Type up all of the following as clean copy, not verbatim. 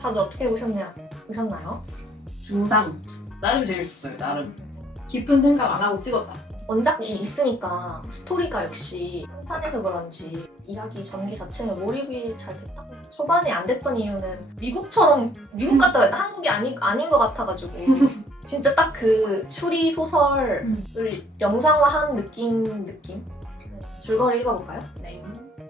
다들 어떻게 보셨나요? 중상. 나름 재밌었어요. 나름. 깊은 생각 안 하고 찍었다. 원작이 있으니까 스토리가 역시 탄탄해서 그런지 이야기 전개 자체에 몰입이 잘 됐다. 초반에 안 됐던 이유는 미국처럼 미국 갔다 왔다 한국이 아닌 것 같아가지고 진짜 딱 그 추리 소설을 영상화한 느낌? 줄거리 읽어볼까요? 네.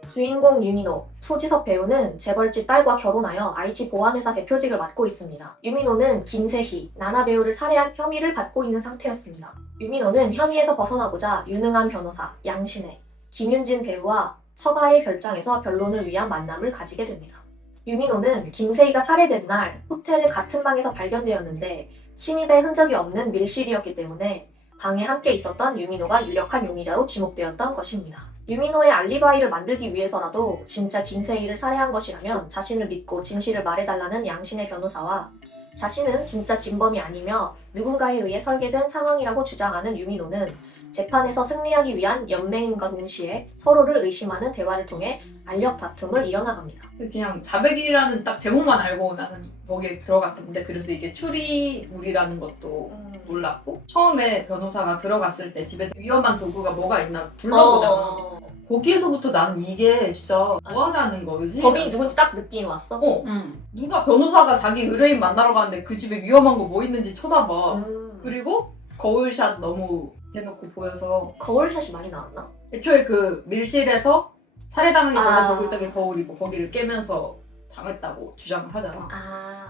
주인공 유미노, 소지섭 배우는 재벌집 딸과 결혼하여 IT 보안회사 대표직을 맡고 있습니다. 유미노는 김세희, 나나 배우를 살해한 혐의를 받고 있는 상태였습니다. 유미노는 혐의에서 벗어나고자 유능한 변호사 양신혜, 김윤진 배우와 처가의 별장에서 변론을 위한 만남을 가지게 됩니다. 유미노는 김세희가 살해된 날 호텔의 같은 방에서 발견되었는데 침입의 흔적이 없는 밀실이었기 때문에 방에 함께 있었던 유미노가 유력한 용의자로 지목되었던 것입니다. 유미노의 알리바이를 만들기 위해서라도 진짜 김세희를 살해한 것이라면 자신을 믿고 진실을 말해달라는 양신의 변호사와 자신은 진짜 진범이 아니며 누군가에 의해 설계된 상황이라고 주장하는 유미노는 재판에서 승리하기 위한 연맹인과 동시에 서로를 의심하는 대화를 통해 알력 다툼을 이어나갑니다. 그냥 자백이라는 딱 제목만 알고 나는 거기에 들어갔었는데, 그래서 이게 추리물이라는 것도 몰랐고, 처음에 변호사가 들어갔을 때 집에 위험한 도구가 뭐가 있나 불러보잖아. 거기에서부터 나는 이게 진짜 뭐 하자는 거지? 범인이 누군지 딱 느낌이 왔어? 누가 변호사가 자기 의뢰인 만나러 가는데 그 집에 위험한 거 뭐 있는지 쳐다봐. 그리고 거울샷 너무 대놓고 보여서. 거울샷이 많이 나왔나? 애초에 그 밀실에서 살해당하기 전에 보고 있던 게 거울이고 거기를 깨면서 당했다고 주장을 하잖아.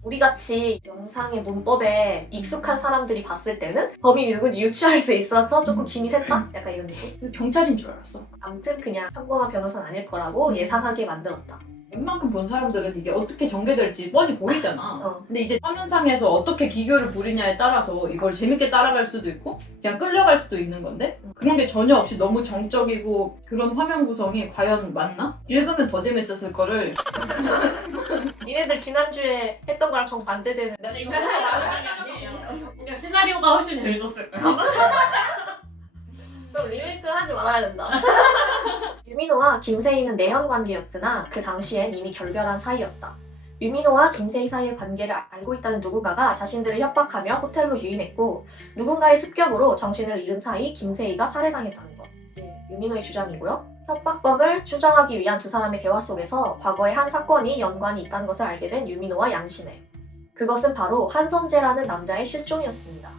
우리같이 영상의 문법에 익숙한 사람들이 봤을 때는 범인이 누군지 유추할 수 있어서 조금 김이 샜다? 약간 이런 느낌? 경찰인 줄 알았어. 아무튼 그냥 평범한 변호사는 아닐 거라고 예상하게 만들었다. 웬만큼 본 사람들은 이게 어떻게 전개될지 뻔히 보이잖아. 어. 근데 이제 화면상에서 어떻게 기교를 부리냐에 따라서 이걸 재밌게 따라갈 수도 있고 그냥 끌려갈 수도 있는 건데, 그런 게 전혀 없이 너무 정적이고 그런 화면 구성이 과연 맞나? 읽으면 더 재밌었을 거를. 니네들 지난주에 했던 거랑 정반대되는. 내가 이거 보고 말하는 게 아니에요. 그냥 시나리오가 훨씬 재밌었을 거야. 그럼 리메이크 하지 말아야 된다. 유민호와 김세희는 내연 관계였으나 그 당시엔 이미 결별한 사이였다. 유민호와 김세희 사이의 관계를 알고 있다는 누군가가 자신들을 협박하며 호텔로 유인했고, 누군가의 습격으로 정신을 잃은 사이 김세희가 살해당했다는 것. 유민호의 주장이고요. 협박범을 추정하기 위한 두 사람의 대화 속에서 과거의 한 사건이 연관이 있다는 것을 알게 된 유민호와 양신혜. 그것은 바로 한선재라는 남자의 실종이었습니다.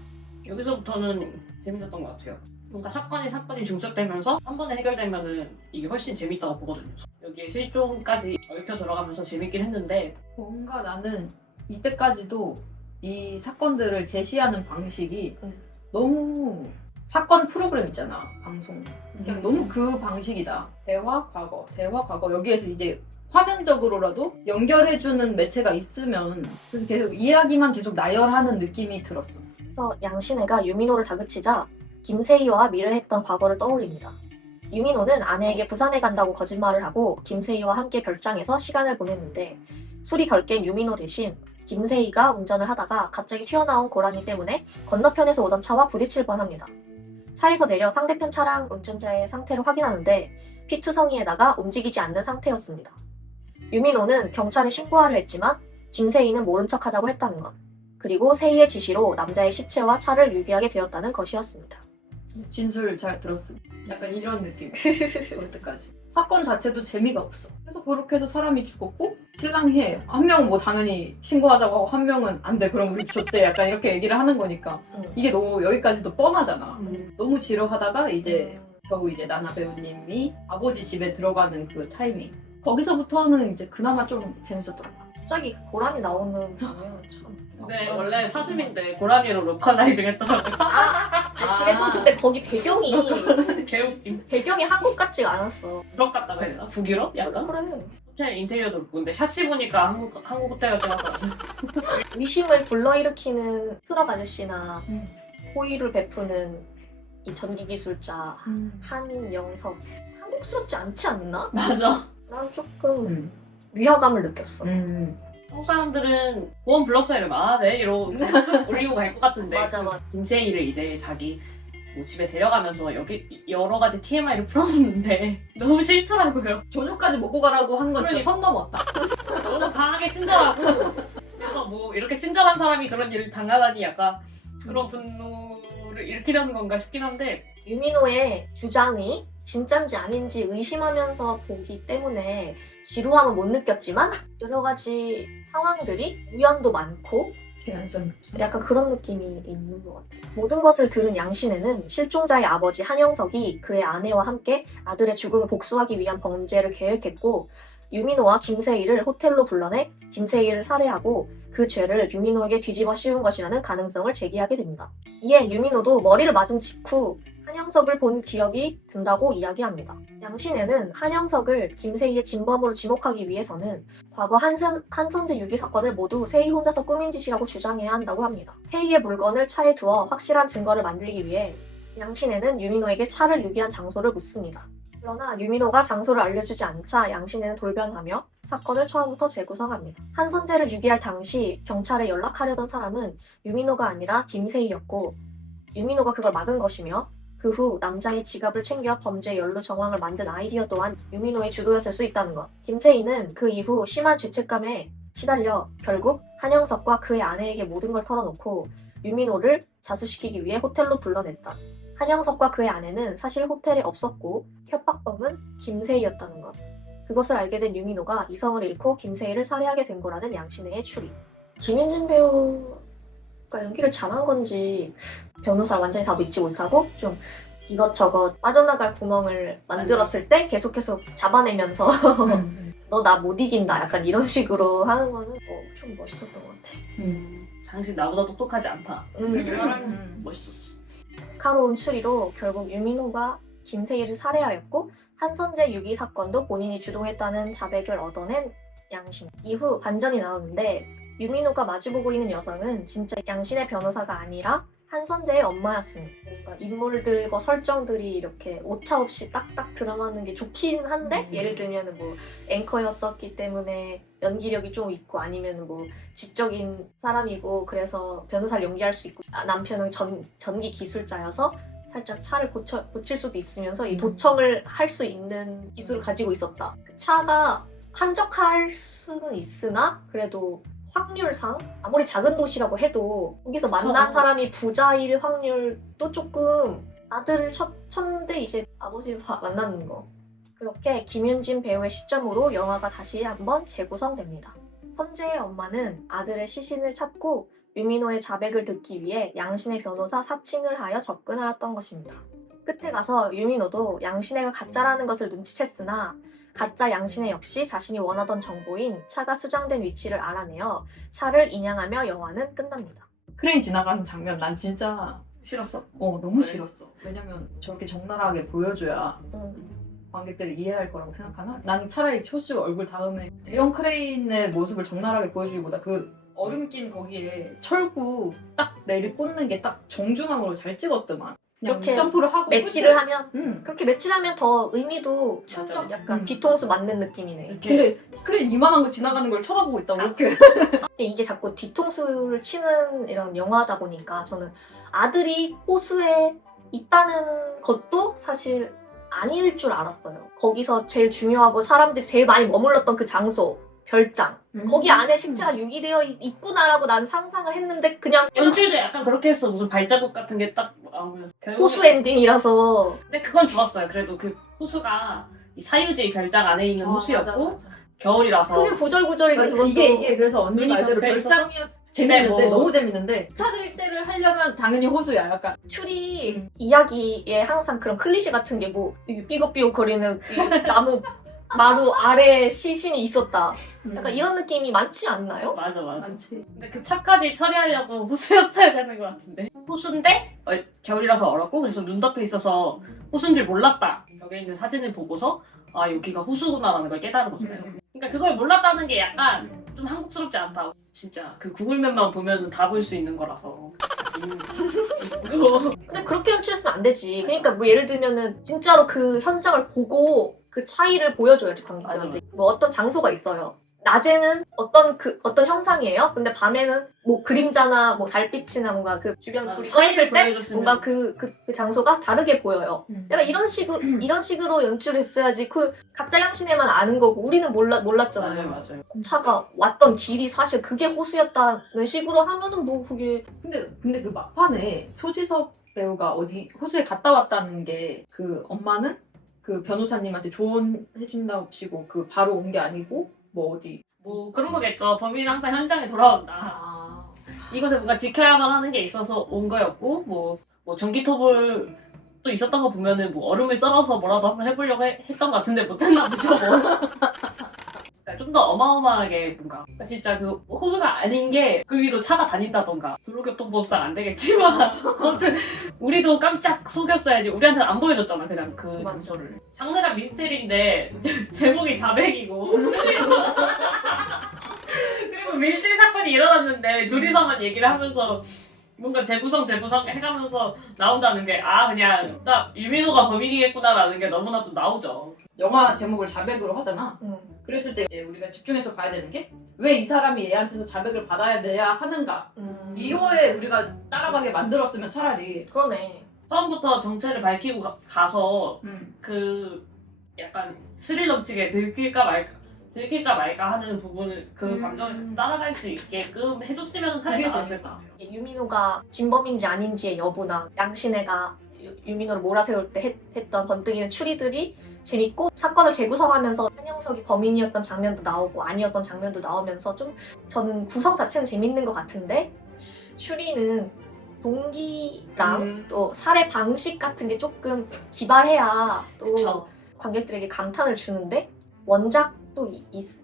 여기서부터는 재밌었던 것 같아요. 뭔가 사건이 중첩되면서 한 번에 해결되면은 이게 훨씬 재밌다고 보거든요. 여기에 실종까지 얽혀 들어가면서 재밌긴 했는데, 뭔가 나는 이때까지도 이 사건들을 제시하는 방식이 너무 사건 프로그램 있잖아, 방송. 그냥 너무 그 방식이다. 대화, 과거, 대화, 과거. 여기에서 이제 화면적으로라도 연결해주는 매체가 있으면, 그래서 계속 이야기만 계속 나열하는 느낌이 들었어. 그래서 양신혜가 유민호를 다그치자 김세희와 미래했던 과거를 떠올립니다. 유민호는 아내에게 부산에 간다고 거짓말을 하고 김세희와 함께 별장에서 시간을 보냈는데, 술이 덜 깬 유민호 대신 김세희가 운전을 하다가 갑자기 튀어나온 고라니 때문에 건너편에서 오던 차와 부딪힐 뻔합니다. 차에서 내려 상대편 차량 운전자의 상태를 확인하는데 피투성이에다가 움직이지 않는 상태였습니다. 유민호는 경찰에 신고하려 했지만 김세희는 모른 척하자고 했다는 것, 그리고 세희의 지시로 남자의 시체와 차를 유기하게 되었다는 것이었습니다. 진술 잘 들었음. 약간 이런 느낌. 볼 때까지. 사건 자체도 재미가 없어. 그래서 그렇게 해서 사람이 죽었고 신랑이 해. 한 명은 뭐 당연히 신고하자고 하고 한 명은 안 돼, 그럼 우리 줬대, 약간 이렇게 얘기를 하는 거니까 이게 너무 여기까지도 뻔하잖아. 너무 지루하다가 이제 겨우 이제 나나 배우님이 아버지 집에 들어가는 그 타이밍, 거기서부터는 이제 그나마 좀 재밌었더라고요. 갑자기 고라니 나오는 장면 참. 근데 원래 사슴인데 고라니로 로컬라이징 했더라고요. 그래도 근데 거기 배경이 개웃김. 배경이 한국 같지가 않았어. 유럽 같다고 해야 되나? 북유럽? 약간? 그래. 호텔 인테리어도 그렇고, 근데 샷시 보니까 한국 호텔 같지 않았어. 의심을 불러일으키는 트럭 아저씨나 호의를 베푸는 이 전기 기술자 한영석, 한국스럽지 않지 않나? 맞아. 난 조금 위화감을 느꼈어. 한국 사람들은 보험 불렀어요 이러면 네 이러고 쓱 올리고 갈 것 같은데 맞아. 김세희를 이제 자기 뭐 집에 데려가면서 여기 여러 가지 TMI를 풀어놓는데 너무 싫더라고요. 저녁까지 먹고 가라고 한 건 진짜 선 넘었다. 너무 강하게 친절하고 그래서 뭐 이렇게 친절한 사람이 그런 일을 당하다니 약간 그런 분노를 일으키려는 건가 싶긴 한데 유민호의 주장이 진짠지 아닌지 의심하면서 보기 때문에 지루함을 못 느꼈지만 여러 가지 상황들이 우연도 많고 제한점이 없어. 약간 그런 느낌이 있는 것 같아요. 모든 것을 들은 양신혜는 실종자의 아버지 한영석이 그의 아내와 함께 아들의 죽음을 복수하기 위한 범죄를 계획했고 유민호와 김세희를 호텔로 불러내 김세희를 살해하고 그 죄를 유민호에게 뒤집어 씌운 것이라는 가능성을 제기하게 됩니다. 이에 유민호도 머리를 맞은 직후 한영석을 본 기억이 든다고 이야기합니다. 양신혜는 한영석을 김세희의 진범으로 지목하기 위해서는 과거 한선재 유기 사건을 모두 세희 혼자서 꾸민 짓이라고 주장해야 한다고 합니다. 세희의 물건을 차에 두어 확실한 증거를 만들기 위해 양신혜는 유민호에게 차를 유기한 장소를 묻습니다. 그러나 유민호가 장소를 알려주지 않자 양신혜는 돌변하며 사건을 처음부터 재구성합니다. 한선재를 유기할 당시 경찰에 연락하려던 사람은 유민호가 아니라 김세희였고 유민호가 그걸 막은 것이며 그 후 남자의 지갑을 챙겨 범죄 연루 정황을 만든 아이디어 또한 유민호의 주도였을 수 있다는 것. 김세희는 그 이후 심한 죄책감에 시달려 결국 한영석과 그의 아내에게 모든 걸 털어놓고 유민호를 자수시키기 위해 호텔로 불러냈다. 한영석과 그의 아내는 사실 호텔에 없었고 협박범은 김세희였다는 것. 그것을 알게 된 유민호가 이성을 잃고 김세희를 살해하게 된 거라는 양신혜의 추리. 김윤진 배우가 연기를 잘한 건지 변호사를 완전히 다 믿지 못하고 좀 이것저것 빠져나갈 구멍을 만들었을 때 계속해서 잡아내면서 너 나 못 이긴다 약간 이런 식으로 하는 거는 좀 멋있었던 것 같아. 당신 나보다 똑똑하지 않다. 음. 멋있었어. 카로운 추리로 결국 유민호가 김세희를 살해하였고 한선재 유기 사건도 본인이 주도했다는 자백을 얻어낸 양신. 이후 반전이 나오는데 유민호가 마주보고 있는 여성은 진짜 양신의 변호사가 아니라 한선재의 엄마였습니다. 뭔가 인물들과 설정들이 이렇게 오차없이 딱딱 들어가는 게 좋긴 한데 예를 들면 뭐 앵커였었기 때문에 연기력이 좀 있고 아니면 뭐 지적인 사람이고 그래서 변호사를 연기할 수 있고 남편은 전기 기술자여서 살짝 차를 고칠 수도 있으면서 이 도청을 할 수 있는 기술을 가지고 있었다. 그 차가 한적할 수는 있으나 그래도 확률상 아무리 작은 도시라고 해도 거기서 만난 사람이 부자일 확률도 조금 아들을 쳤는데 이제 아버지를 만나는 거. 그렇게 김윤진 배우의 시점으로 영화가 다시 한번 재구성됩니다. 선재의 엄마는 아들의 시신을 찾고 유민호의 자백을 듣기 위해 양신의 변호사 사칭을 하여 접근하였던 것입니다. 끝에 가서 유민호도 양신혜가 가짜라는 것을 눈치챘으나 가짜 양신혜 역시 자신이 원하던 정보인 차가 수장된 위치를 알아내어 차를 인양하며 영화는 끝납니다. 크레인 지나가는 장면 난 진짜 싫었어? 너무 왜? 싫었어. 왜냐면 저렇게 적나라하게 보여줘야 관객들이 이해할 거라고 생각하나? 난 차라리 효수 얼굴 다음에 대형 크레인의 모습을 적나라하게 보여주기보다 그 얼음 낀 거기에 철구 딱 내리 꽂는 게 딱 정중앙으로 잘 찍었더만. 그냥 이렇게 점프를 하고 매치를 하면 응. 그렇게 매치를 하면 더 의미도 충격 맞아. 약간 뒤통수 맞는 느낌이네. 이렇게 근데 스크린 이만한 거 지나가는 걸 쳐다보고 있다고 이렇게. 근데 이게 자꾸 뒤통수를 치는 이런 영화다 보니까 저는 아들이 호수에 있다는 것도 사실 아닐 줄 알았어요. 거기서 제일 중요하고 사람들이 제일 많이 머물렀던 그 장소, 별장. 거기 안에 식재가 유기되어 있구나라고 난 상상을 했는데 그냥 연출도 약간 그렇게 했어. 무슨 발자국 같은 게 딱 나오면서 호수 엔딩이라서 근데 그건 좋았어요. 그래도 그 호수가 이 사유지 별장 안에 있는 호수였고 맞아. 겨울이라서 그게 구절구절이지. 그것도. 이게 그래서 언니 눈이 말대로 덮여 있어서. 별장이었 재밌는데 뭐- 너무 재밌는데 찾을 때를 하려면 당연히 호수야 약간. 추리 이야기에 항상 그런 클리셰 같은 게 뭐 삐걱삐걱 거리는 이 나무 마루 아래에 시신이 있었다. 약간 이런 느낌이 많지 않나요? 맞아. 많지. 근데 그 차까지 처리하려고 호수였어야 되는 것 같은데 호수인데 겨울이라서 얼었고 그래서 눈 덮여 있어서 호수인 줄 몰랐다. 여기 있는 사진을 보고서 아 여기가 호수구나라는 걸 깨달은 거잖아요. 그러니까 그걸 몰랐다는 게 약간 좀 한국스럽지 않다. 진짜 그 구글맵만 보면 다 볼 수 있는 거라서. 근데 그렇게 연출했으면 안 되지. 그러니까 뭐 예를 들면은 진짜로 그 현장을 보고 그 차이를 보여줘야지 관객들한테. 뭐 어떤 장소가 있어요. 낮에는 어떤 형상이에요. 근데 밤에는 뭐 그림자나 뭐 달빛이나 뭔가 그 주변 불이 서 있을 때 보여줬으면 뭔가 그 장소가 다르게 보여요. 약간 이런 식으로 연출했어야지 그 각자 향신에만 아는 거고 우리는 몰랐잖아요. 맞아요. 차가 왔던 길이 사실 그게 호수였다는 식으로 하면은 뭐 그게 근데 그 막판에 소지섭 배우가 어디 호수에 갔다 왔다는 게 그 엄마는 그 변호사님한테 조언해준다고 치고 그 바로 온 게 아니고 뭐 어디 뭐 그런 거겠죠. 범인은 항상 현장에 돌아온다. 아 이것에 뭔가 지켜야만 하는 게 있어서 온 거였고 뭐 전기톱을 또 있었던 거 보면은 뭐 얼음을 썰어서 뭐라도 한번 해보려고 했던 것 같은데 못했나 보죠. 뭐. 그러니까 좀 더 어마어마하게 뭔가 그러니까 진짜 그 호수가 아닌 게 그 위로 차가 다닌다던가 도로교통법상 안 되겠지만 아무튼 우리도 깜짝 속였어야지. 우리한테는 안 보여줬잖아 그냥 그 맞아. 장소를. 장르가 미스테리인데 제목이 자백이고 그리고 밀실 사건이 일어났는데 둘이서만 얘기를 하면서 뭔가 재구성 해가면서 나온다는 게 그냥 딱 유민호가 범인이겠구나라는 게 너무나도 나오죠. 영화 제목을 자백으로 하잖아. 음. 그랬을 때 이제 우리가 집중해서 봐야 되는 게 왜 이 사람이 얘한테서 자백을 받아야 돼야 하는가. 이거에 우리가 따라가게 만들었으면 차라리 그러네. 처음부터 정체를 밝히고 가서 음. 그 약간 스릴 넘치게 들킬까 말까 하는 부분을 그 감정을 같이 따라갈 수 있게끔 해줬으면 차라리 그게 나았을 것 재밌다. 같아요. 유민호가 진범인지 아닌지의 여부나 양신애가 유민호를 몰아세울 때 했던 번뜩이는 추리들이 재밌고 사건을 재구성하면서 한영석이 범인이었던 장면도 나오고 아니었던 장면도 나오면서 좀 저는 구성 자체는 재밌는 것 같은데 추리는 동기랑 또 살해 방식 같은 게 조금 기발해야 또 그쵸. 관객들에게 감탄을 주는데 원작도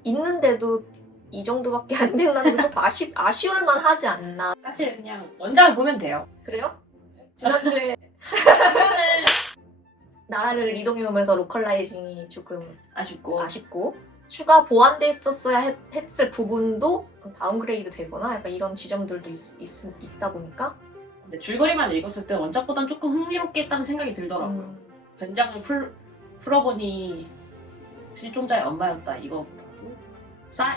있는데도 이 정도밖에 안 된다는 게 좀 아쉬울만 하지 않나. 사실 그냥 원작을 보면 돼요. 그래요? 지난주에 나라를 이동해오면서 로컬라이징이 조금 아쉽고 아쉽고 추가 보완돼 있었어야 했을 부분도 다운그레이드 되거나 약간 이런 지점들도 있다 보니까 근데 줄거리만 읽었을 때 원작보단 조금 흥미롭게 했다는 생각이 들더라고요. 변장을 풀어보니 실종자의 엄마였다 이거부터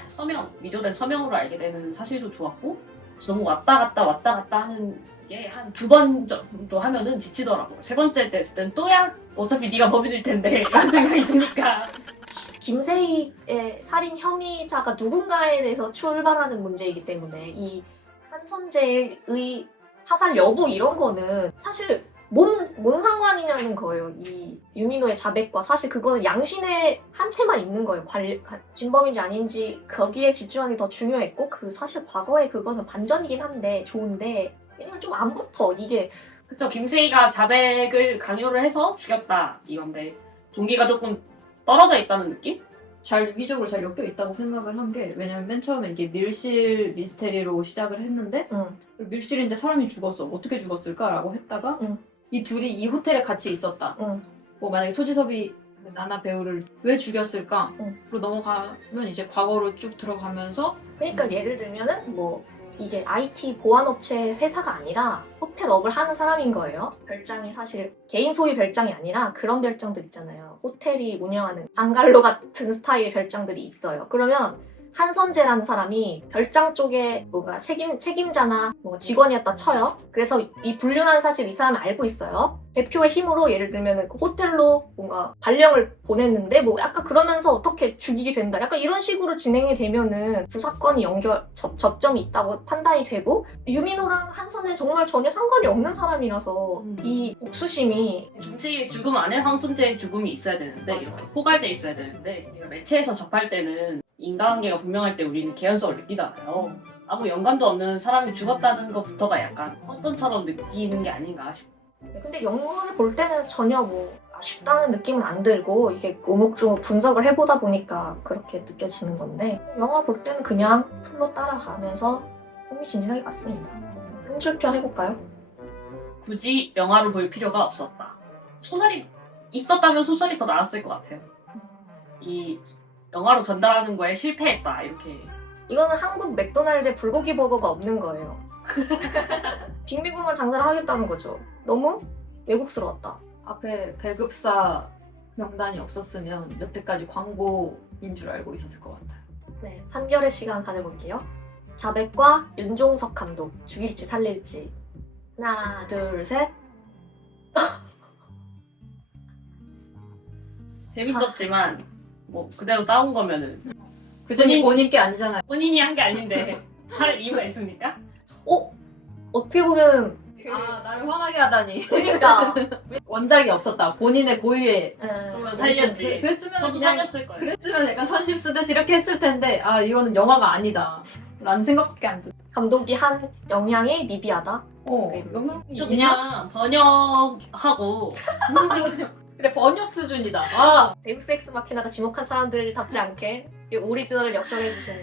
서명 미조된 서명으로 알게 되는 사실도 좋았고 너무 왔다 갔다 하는 게 한 2번 정도 하면은 지치더라고. 3번째 때 했을 땐 또야 어차피 네가 범인일 텐데 이런 생각이 드니까 김세희의 살인 혐의자가 누군가에 대해서 출발하는 문제이기 때문에 이 한선재의 타살 여부 이런 거는 사실 뭔 상관이냐는 거예요. 이 유민호의 자백과 사실 그거는 양신의 한테만 있는 거예요. 진범인지 아닌지 거기에 집중하는 게 더 중요했고 그 사실 과거에 그거는 반전이긴 한데 좋은데 왜냐면 좀 안 붙어 이게. 그쵸. 김세희가 자백을 강요를 해서 죽였다 이건데 동기가 조금 떨어져 있다는 느낌? 잘 유기적으로 잘 엮여 있다고 생각을 한 게 왜냐면 맨 처음에 이게 밀실 미스테리로 시작을 했는데 밀실인데 사람이 죽었어. 어떻게 죽었을까라고 했다가 이 둘이 이 호텔에 같이 있었다. 뭐 만약에 소지섭이 그 나나 배우를 왜 죽였을까로 넘어가면 이제 과거로 쭉 들어가면서 그러니까 예를 들면은 뭐 이게 IT 보안업체 회사가 아니라 호텔업을 하는 사람인 거예요. 별장이 사실 개인 소유 별장이 아니라 그런 별장들 있잖아요. 호텔이 운영하는 방갈로 같은 스타일의 별장들이 있어요. 그러면 한선재라는 사람이 별장 쪽에 뭔가 책임자나 뭔가 직원이었다 쳐요. 그래서 이 불륜한 사실 이 사람이 알고 있어요. 대표의 힘으로 예를 들면 그 호텔로 뭔가 발령을 보냈는데 뭐 약간 그러면서 어떻게 죽이게 된다. 약간 이런 식으로 진행이 되면은 두 사건이 접점이 있다고 판단이 되고 유민호랑 한선재 정말 전혀 상관이 없는 사람이라서 이 복수심이 김치의 죽음 안에 황순재의 죽음이 있어야 되는데 맞아. 이렇게 포괄돼 있어야 되는데 우리가 매체에서 접할 때는 인과관계가 분명할 때 우리는 개연성을 느끼잖아요. 아무 연관도 없는 사람이 죽었다는 것부터가 약간 헛전처럼 느끼는 게 아닌가 싶고. 근데 영화를 볼 때는 전혀 뭐 아쉽다는 느낌은 안 들고 이게 오목조목 분석을 해보다 보니까 그렇게 느껴지는 건데 영화 볼 때는 그냥 풀로 따라가면서 흥미진진하게 봤습니다. 한 줄평 해볼까요? 굳이 영화로 볼 필요가 없었다. 소설이 있었다면 소설이 더 나았을 것 같아요. 이 영화로 전달하는 거에 실패했다 이렇게. 이거는 한국 맥도날드에 불고기 버거가 없는 거예요. 빅맥으로만 장사를 하겠다는 거죠. 너무 외국스러웠다. 앞에 배급사 명단이 없었으면 여태까지 광고인 줄 알고 있었을 것 같아요. 네, 판결의 시간 가져볼게요. 자백과 윤종석 감독 죽일지 살릴지. 하나, 둘, 셋. 재밌었지만 뭐 그대로 따온 거면은 그 점이 본인 게 아니잖아요. 본인이 한 게 아닌데 살 이유가 있습니까? 어떻게 보면 아, 나를 화나게 하다니. 그러니까 원작이 없었다. 본인의 고유의. 그러면 살렸지. 그랬으면 저도 그냥 살렸을 거예요. 그랬으면 약간 선심 쓰듯이 이렇게 했을 텐데 아 이거는 영화가 아니다. 라는 생각밖에 안 들. 감독이 한 영향이 미비하다. 영향이 저 있나? 그냥 번역하고 그래 번역 수준이다. 아 데우스 엑스 마키나가 지목한 사람들답지 않게 이 오리지널을 역설해 주시는